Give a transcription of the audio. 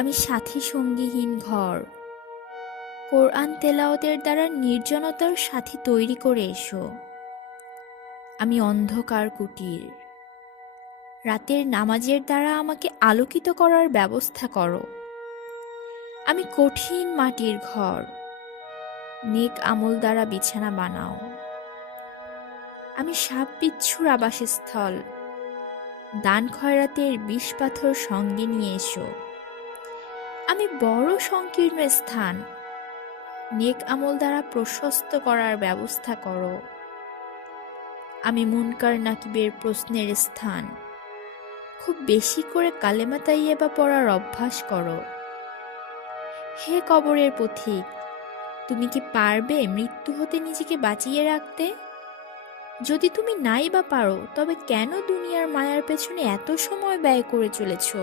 আমি সাথী সঙ্গীহীন ঘর। কোরআন তেলাওয়াতের দ্বারা নির্জনতার সাথী তৈরি করে এসো। আমি অন্ধকার কুটির। রাতের নামাজের দ্বারা আমাকে আলোকিত করার ব্যবস্থা করো। আমি কঠিন মাটির ঘর। নেক আমল দ্বারা বিছানা বানাও। আমি সাপ বিচ্ছুর আবাসস্থল। দান খয়রাতের বিষ পাথর সঙ্গে নিয়ে এসো। আমি বড় সংকীর্ণ স্থান। নেক আমল দ্বারা প্রশস্ত করার ব্যবস্থা করো। আমি মুনকার নাকিবের প্রশ্নের স্থান। খুব বেশি করে কালেমা তাইয়েবা পড়ার অভ্যাস করো। হে কবরের পথিক, তুমি কি পারবে মৃত্যু হতে নিজেকে বাঁচিয়ে রাখতে? যদি তুমি নাই বা পারো, তবে কেন দুনিয়ার মায়ার পেছনে এত সময় ব্যয় করে চলেছ?